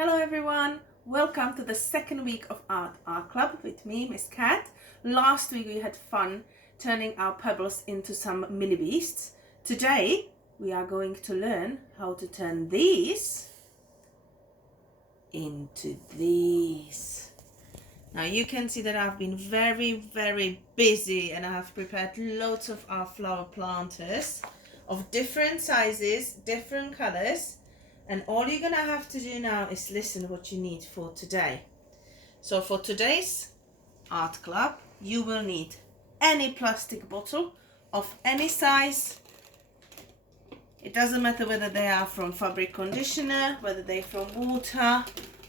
Hello everyone, welcome to the second week of Art Club with me, Miss Cat. Last week we had fun turning our pebbles into some mini beasts. Today we are going to learn how to turn these into these. Now you can see that I've been very busy and I have prepared loads of our flower planters of different sizes, different colors. And all you're gonna have to do now is listen what you need for today. So for today's art club, you will need any plastic bottle of any size. It doesn't matter whether they are from fabric conditioner, whether they're from water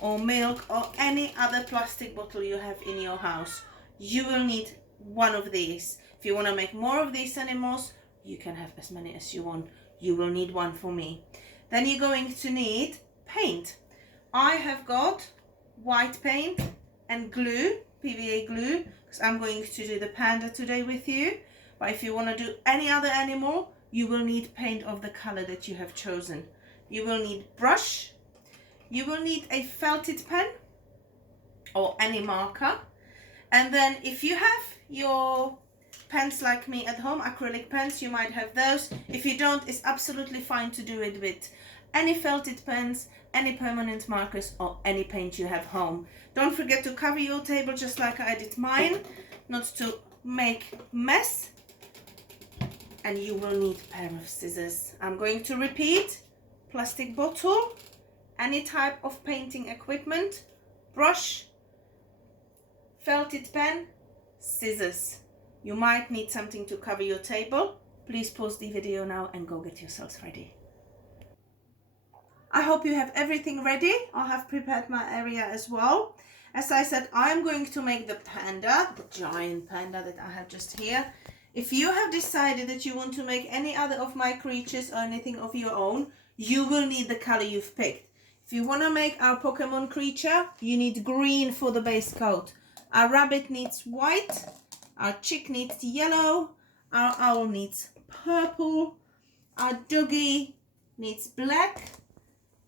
or milk or any other plastic bottle you have in your house. You will need one of these. If you want to make more of these animals, you can have as many as you want. You will need one for me. Then you're going to need paint. I have got white paint and glue, PVA glue, because I'm going to do the panda today with you. But if you want to do any other animal, you will need paint of the color that you have chosen. You will need brush. You will need a felted pen or any marker. And then if you have your pens like me at home, acrylic pens, you might have those. If you don't, it's absolutely fine to do it with any felted pens, any permanent markers or any paint you have home. Don't forget to cover your table just like I did mine, not to make mess. And you will need a pair of scissors. I'm going to repeat: plastic bottle, any type of painting equipment, brush, felted pen, scissors. You might need something to cover your table. Please pause the video now and go get yourselves ready. I hope you have everything ready. I have prepared my area as well. As I said, I'm going to make the panda, the giant panda that I have just here. If you have decided that you want to make any other of my creatures or anything of your own, you will need the color you've picked. If you want to make our Pokemon creature, you need green for the base coat. Our rabbit needs white. Our chick needs yellow, our owl needs purple, our doggy needs black,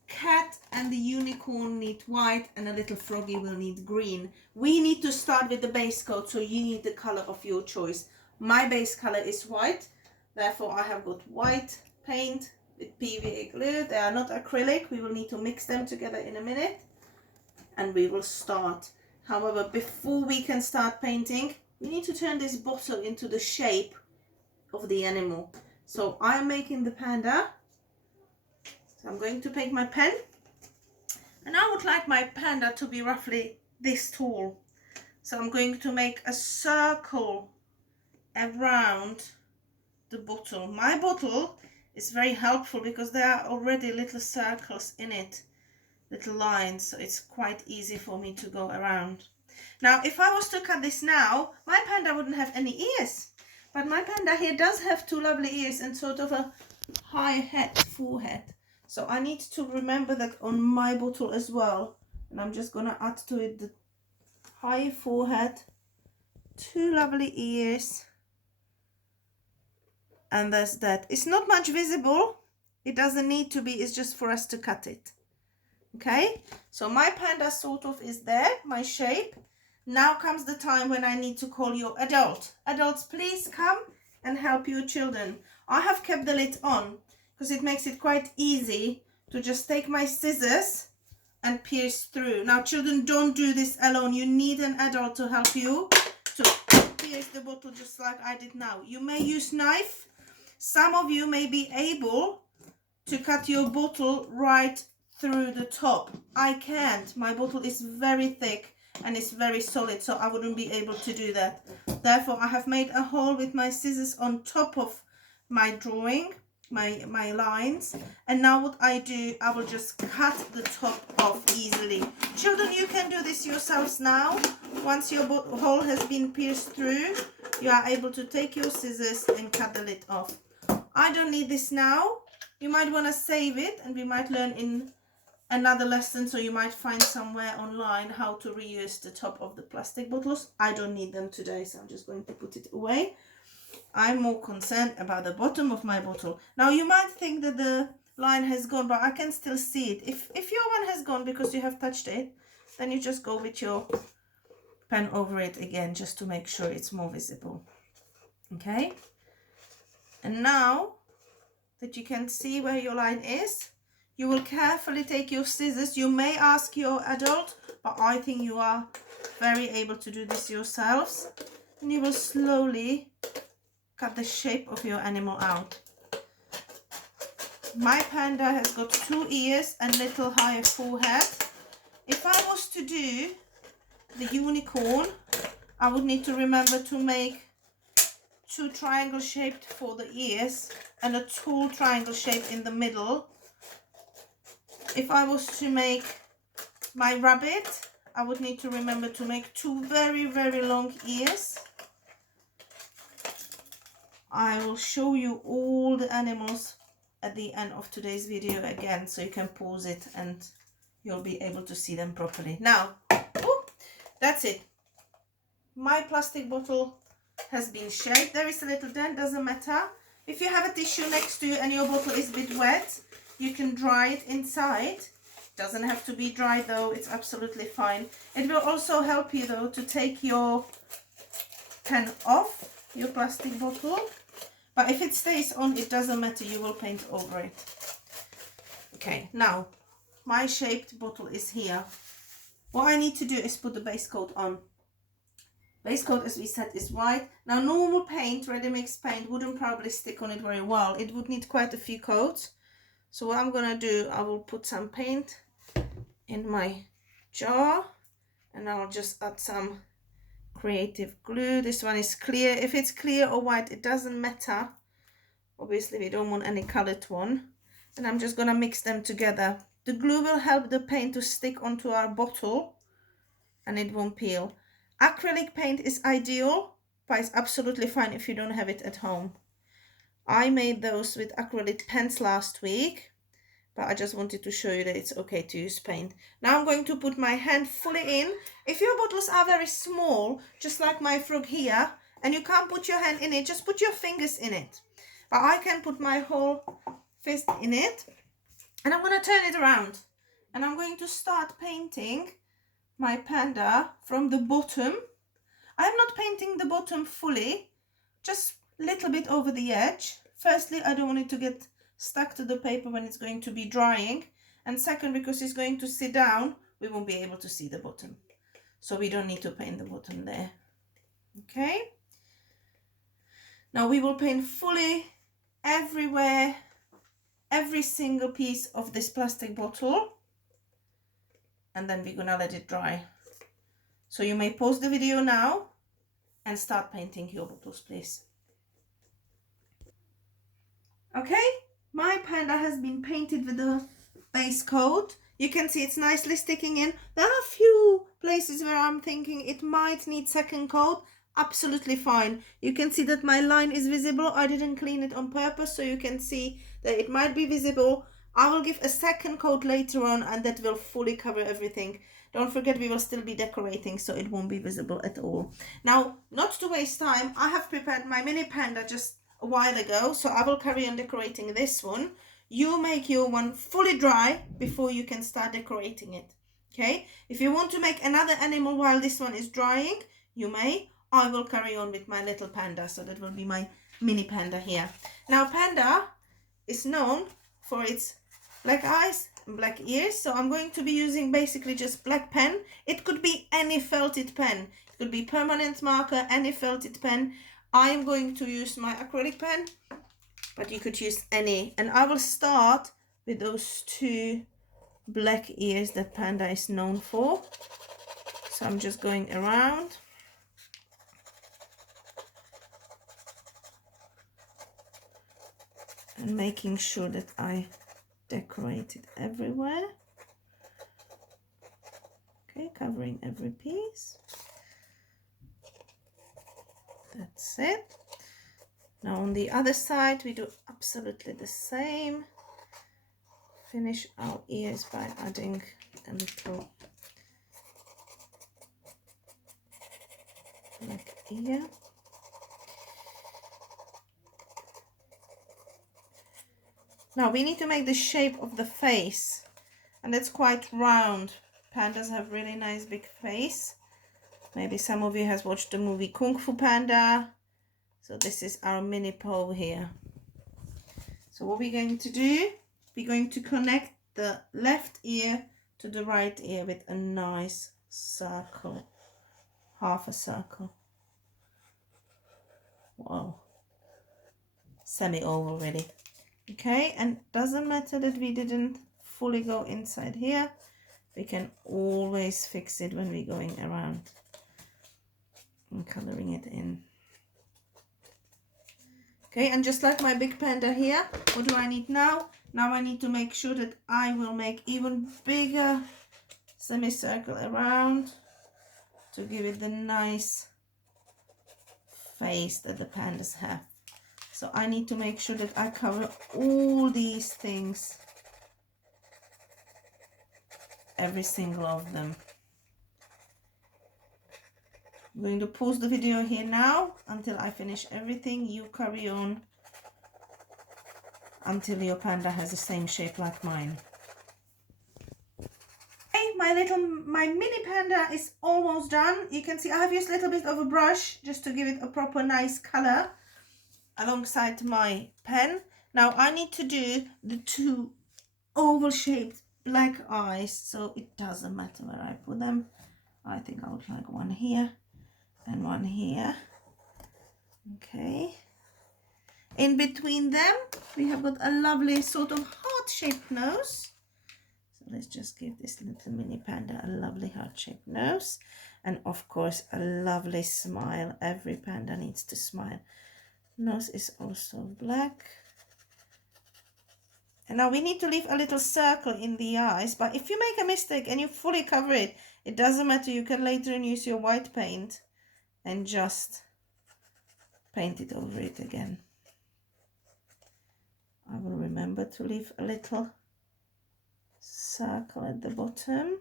cat and the unicorn need white, and a little froggy will need green. We need to start with the base coat, so you need the color of your choice. My base color is white, therefore I have got white paint with PVA glue. They are not acrylic, we will need to mix them together in a minute and we will start. However, before we can start painting, we need to turn this bottle into the shape of the animal. So I'm making the panda. So I'm going to take my pen. And I would like my panda to be roughly this tall. So I'm going to make a circle around the bottle. My bottle is very helpful because there are already little circles in it, little lines. So it's quite easy for me to go around. Now, if I was to cut this now, my panda wouldn't have any ears. But my panda here does have two lovely ears and sort of a high head, forehead. So I need to remember that on my bottle as well. And I'm just going to add to it the high forehead, two lovely ears. And there's that. It's not much visible. It doesn't need to be. It's just for us to cut it. Okay, so my panda sort of is there, my shape. Now comes the time when I need to call your adult. Adults, please come and help your children. I have kept the lid on because it makes it quite easy to just take my scissors and pierce through. Now, children, don't do this alone. You need an adult to help you to pierce the bottle just like I did now. You may use knife. Some of you may be able to cut your bottle right through the top. I can't. My bottle is very thick and it's very solid, so I wouldn't be able to do that. Therefore, I have made a hole with my scissors on top of my drawing, my lines. And now what I do, I will just cut the top off easily. Children, you can do this yourselves now. Once your hole has been pierced through, you are able to take your scissors and cut the lid off. I don't need this now. You might want to save it, and we might learn in another lesson, so you might find somewhere online how to reuse the top of the plastic bottles. I don't need them today, so I'm just going to put it away. I'm more concerned about the bottom of my bottle. Now you might think that the line has gone, but I can still see it. If your one has gone because you have touched it, then you just go with your pen over it again, just to make sure it's more visible. Okay, and now that you can see where your line is, you will carefully take your scissors. You may ask your adult, but I think you are very able to do this yourselves, and you will slowly cut the shape of your animal out. My panda has got 2 ears and little higher forehead. If I was to do the unicorn, I would need to remember to make 2 triangle shaped for the ears and a tall triangle shape in the middle. If I was to make my rabbit, I would need to remember to make 2 very, very long ears. I will show you all the animals at the end of today's video again, so you can pause it and you'll be able to see them properly. Now, that's it. My plastic bottle has been shaped. There is a little dent, doesn't matter. If you have a tissue next to you and your bottle is a bit wet, you can dry it inside. Doesn't have to be dry though, it's absolutely fine. It will also help you though to take your pen off your plastic bottle. But if it stays on, it doesn't matter, you will paint over it. Okay, now my shaped bottle is here. What I need to do is put the base coat on. Base coat, as we said, is white. Now normal paint, ready mix paint, wouldn't probably stick on it very well. It would need quite a few coats. So what I'm gonna do, I will put some paint in my jar and I'll just add some creative glue. This one is clear. If it's clear or white, it doesn't matter. Obviously we don't want any colored one. And I'm just gonna mix them together. The glue will help the paint to stick onto our bottle and it won't peel. Acrylic paint is ideal, but it's absolutely fine if you don't have it at home. I made those with acrylic pens last week, but I just wanted to show you that it's okay to use paint. Now I'm going to put my hand fully in. If your bottles are very small, just like my frog here, and you can't put your hand in it, just put your fingers in it. But I can put my whole fist in it, and I'm going to turn it around. And I'm going to start painting my panda from the bottom. I'm not painting the bottom fully, just a little bit over the edge. Firstly, I don't want it to get stuck to the paper when it's going to be drying, and second, because it's going to sit down, we won't be able to see the bottom, so we don't need to paint the bottom there. Okay, now we will paint fully everywhere, every single piece of this plastic bottle, and then we're gonna let it dry. So you may pause the video now and start painting your bottles, please. Okay, my panda has been painted with the base coat. You can see it's nicely sticking in. There are a few places where I'm thinking it might need second coat. Absolutely fine. You can see that my line is visible. I didn't clean it on purpose, so you can see that it might be visible. I will give a second coat later on and that will fully cover everything. Don't forget, we will still be decorating, so it won't be visible at all. Now, not to waste time, I have prepared my mini panda just a while ago, so I will carry on decorating this one. You make your one fully dry before you can start decorating it. Okay, if you want to make another animal while this one is drying, you may. I will carry on with my little panda, so that will be my mini panda here. Now Panda is known for its black eyes and black ears, so I'm going to be using basically just black pen. It could be any felted pen, it could be permanent marker, any felted pen. I'm going to use my acrylic pen, but you could use any, and I will start with those 2 black ears that Panda is known for. So I'm just going around and making sure that I decorate it everywhere. Okay, covering every piece. That's it. Now on the other side we do absolutely the same. Finish our ears by adding a little black ear. Now we need to make the shape of the face, and it's quite round. Pandas have really nice big face. Maybe some of you has watched the movie Kung Fu Panda. So this is our mini paw here. So what we're going to do, we're going to connect the left ear to the right ear with a nice circle, half a circle. Wow, semi-oval really. Okay, and doesn't matter that we didn't fully go inside here, we can always fix it when we're going around and coloring it in. Okay, and just like my big panda here, what do I need now? Now I need to make sure that I will make even bigger semicircle around to give it the nice face that the pandas have. So I need to make sure that I cover all these things, every single of them. I'm going to pause the video here now until I finish everything. You carry on until your panda has the same shape like mine. Okay, my mini panda is almost done. You can see I have used a little bit of a brush just to give it a proper nice color alongside my pen. Now I need to do the two oval shaped black eyes, so it doesn't matter where I put them. I think I would like one here and one here. Okay, in between them we have got a lovely sort of heart-shaped nose. So let's just give this little mini panda a lovely heart-shaped nose, and of course a lovely smile. Every panda needs to smile. Nose is also black. And now we need to leave a little circle in the eyes, but if you make a mistake and you fully cover it, it doesn't matter. You can later on use your white paint and just paint it over it again. I will remember to leave a little circle at the bottom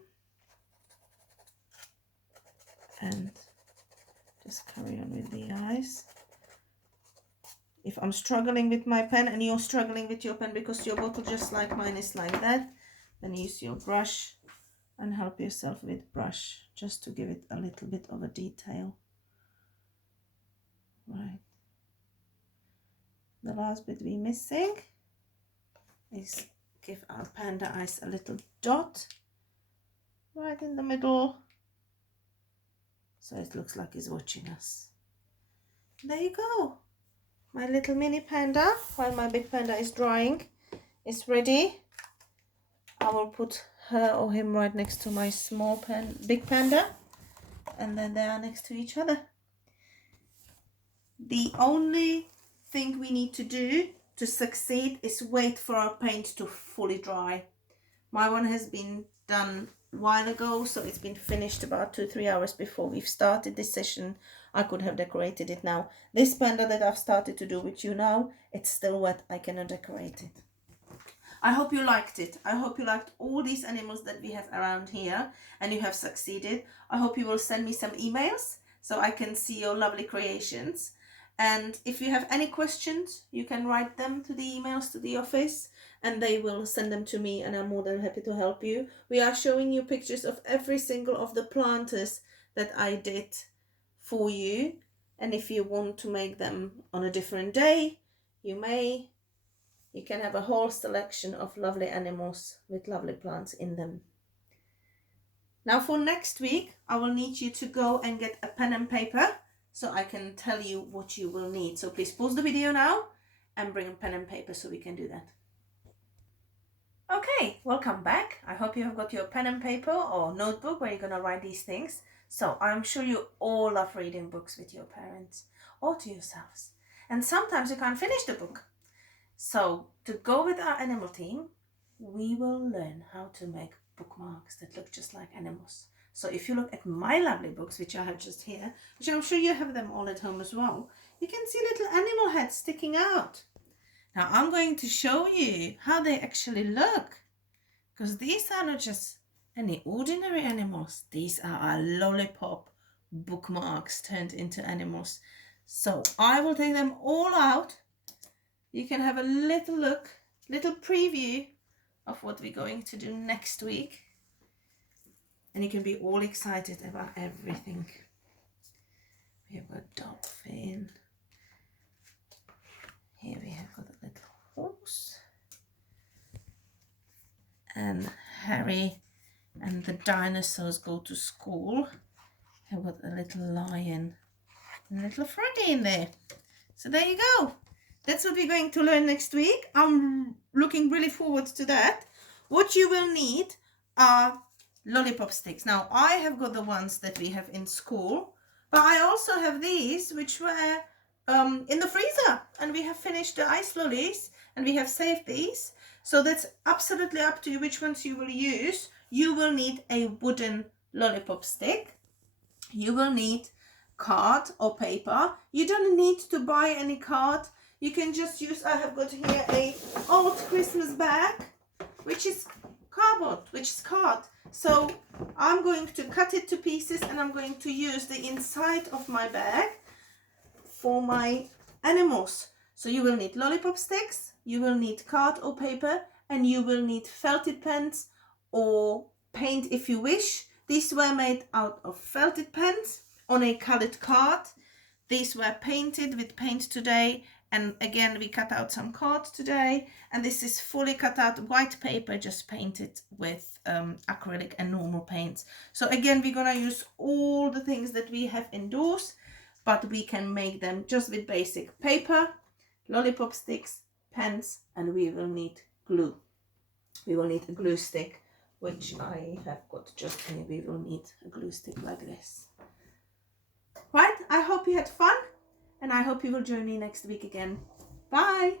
and just carry on with the eyes. If I'm struggling with my pen and you're struggling with your pen because your bottle just like mine is like that, then use your brush and help yourself with brush just to give it a little bit of a detail. Right. The last bit we're missing is give our panda eyes a little dot right in the middle, so it looks like he's watching us. There you go. My little mini panda, while my big panda is drying, is ready. I will put her or him right next to my big panda, and then they are next to each other. The only thing we need to do to succeed is wait for our paint to fully dry. My one has been done a while ago, so it's been finished about 2-3 hours before we've started this session. I could have decorated it now. This panda that I've started to do with you now, it's still wet. I cannot decorate it. I hope you liked it. I hope you liked all these animals that we have around here and you have succeeded. I hope you will send me some emails so I can see your lovely creations. And if you have any questions, you can write them to the emails to the office and they will send them to me, and I'm more than happy to help you. We are showing you pictures of every single of the planters that I did for you. And if you want to make them on a different day, you may. You can have a whole selection of lovely animals with lovely plants in them. Now for next week, I will need you to go and get a pen and paper so I can tell you what you will need. So please pause the video now and bring a pen and paper so we can do that. Okay, welcome back. I hope you have got your pen and paper or notebook where you're going to write these things. So I'm sure you all love reading books with your parents or to yourselves. And sometimes you can't finish the book. So to go with our animal team, we will learn how to make bookmarks that look just like animals. So if you look at my lovely books, which I have just here, which I'm sure you have them all at home as well, you can see little animal heads sticking out. Now I'm going to show you how they actually look, because these are not just any ordinary animals. These are our lollipop bookmarks turned into animals. So I will take them all out. You can have a little look, little preview of what we're going to do next week. And you can be all excited about everything. We have got dolphin. Here we have got a little horse. And Harry and the dinosaurs go to school. I've got a little lion and a little Freddy in there. So there you go. That's what we're going to learn next week. I'm looking really forward to that. What you will need are lollipop sticks. Now, I have got the ones that we have in school, but I also have these, which were in the freezer. And we have finished the ice lollies, and we have saved these. So that's absolutely up to you which ones you will use. You will need a wooden lollipop stick. You will need card or paper. You don't need to buy any card. You can just use, I have got here a old Christmas bag, which is cardboard, which is card. So I'm going to cut it to pieces, and I'm going to use the inside of my bag for my animals. So you will need lollipop sticks, you will need card or paper, and you will need felted pens or paint if you wish. These were made out of felted pens on a colored card. These were painted with paint today, and again we cut out some card today, and this is fully cut out white paper, just painted with acrylic and normal paints. So again, we're gonna use all the things that we have indoors, but we can make them just with basic paper, lollipop sticks, pens, and we will need glue. We will need a glue stick, which I have got just here. We will need a glue stick like this. Right, I hope you had fun, and I hope you will join me next week again. Bye!